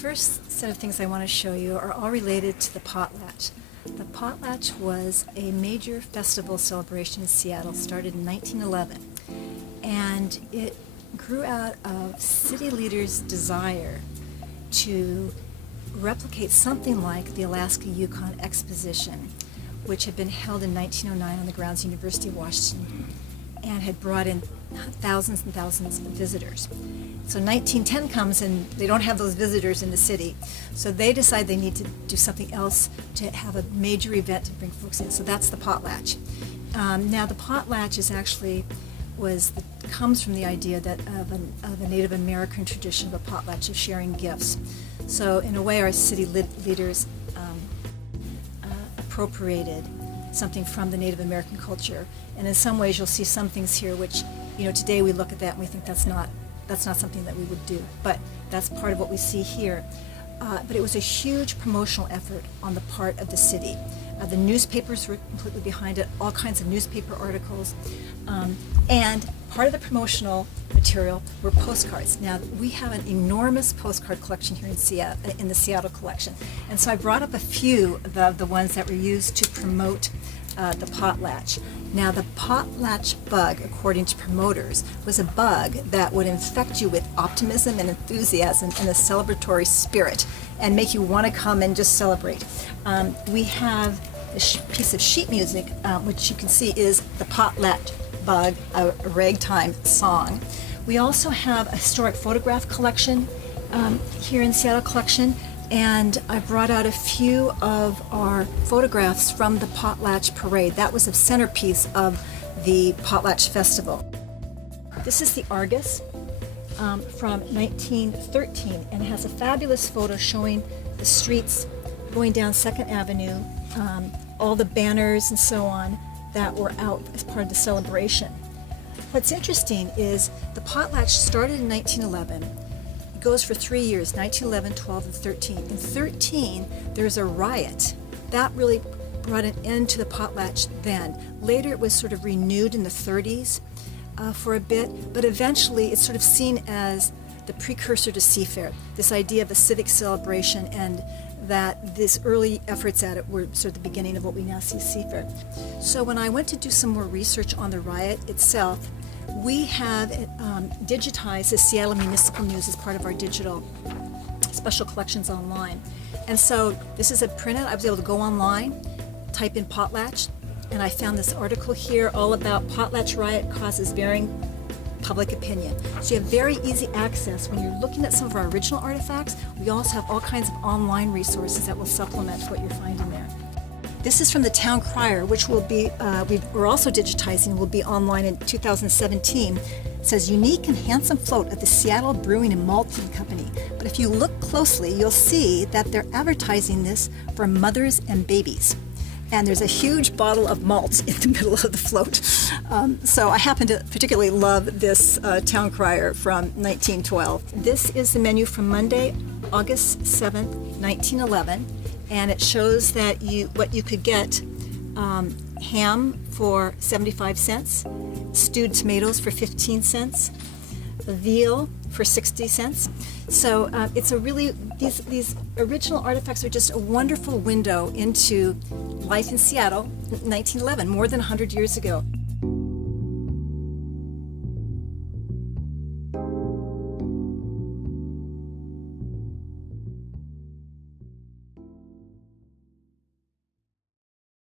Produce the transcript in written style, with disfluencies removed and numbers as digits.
first set of things I want to show you are all related to the potlatch. The potlatch was a major festival celebration in Seattle, started in 1911, and it grew out of city leaders' desire to replicate something like the Alaska-Yukon Exposition, which had been held in 1909 on the grounds of the University of Washington and had brought in thousands and thousands of visitors. So 1910 comes and they don't have those visitors in the city, so they decide they need to do something else to have a major event to bring folks in. So that's the potlatch. Now the potlatch is actually comes from the idea that of a Native American tradition of a potlatch of sharing gifts. So in a way, our city leaders appropriated something from the Native American culture, and in some ways you'll see some things here which, today we look at that and we think that's not something that we would do, but that's part of what we see here. But it was a huge promotional effort on the part of the city. The newspapers were completely behind it, all kinds of newspaper articles, and part of the promotional material were postcards. Now, we have an enormous postcard collection here in Seattle, in the Seattle collection, and so I brought up a few of the ones that were used to promote the potlatch. Now, the potlatch bug, according to promoters, was a bug that would infect you with optimism and enthusiasm and a celebratory spirit and make you want to come and just celebrate. We have a piece of sheet music, which you can see is the potlatch bug, a ragtime song. We also have a historic photograph collection here in Seattle collection, and I brought out a few of our photographs from the Potlatch Parade. That was a centerpiece of the Potlatch Festival. This is the Argus from 1913, and it has a fabulous photo showing the streets going down 2nd Avenue, all the banners and so on that were out as part of the celebration. What's interesting is the potlatch started in 1911. It goes for 3 years, 1911, 12, and 13. In 13, there's a riot. That really brought an end to the potlatch then. Later, it was sort of renewed in the 30s for a bit, but eventually it's sort of seen as the precursor to Seafair, this idea of a civic celebration, and that these early efforts at it were sort of the beginning of what we now see as Seafair. So when I went to do some more research on the riot itself, we have digitized the Seattle Municipal News as part of our digital special collections online. And so this is a printout. I was able to go online, type in potlatch, and I found this article here all about potlatch riot causes varying public opinion. So you have very easy access when you're looking at some of our original artifacts. We also have all kinds of online resources that will supplement what you're finding there. This is from the Town Crier, which will be, we're also digitizing, will be online in 2017. It says, unique and handsome float of the Seattle Brewing and Malting Company. But if you look closely, you'll see that they're advertising this for mothers and babies. And there's a huge bottle of malt in the middle of the float. So I happen to particularly love this Town Crier from 1912. This is the menu from Monday, August 7th, 1911. And it shows that what you could get: ham for 75 cents, stewed tomatoes for 15 cents, veal for 60 cents. So it's a really, these original artifacts are just a wonderful window into life in Seattle, 1911, more than 100 years ago.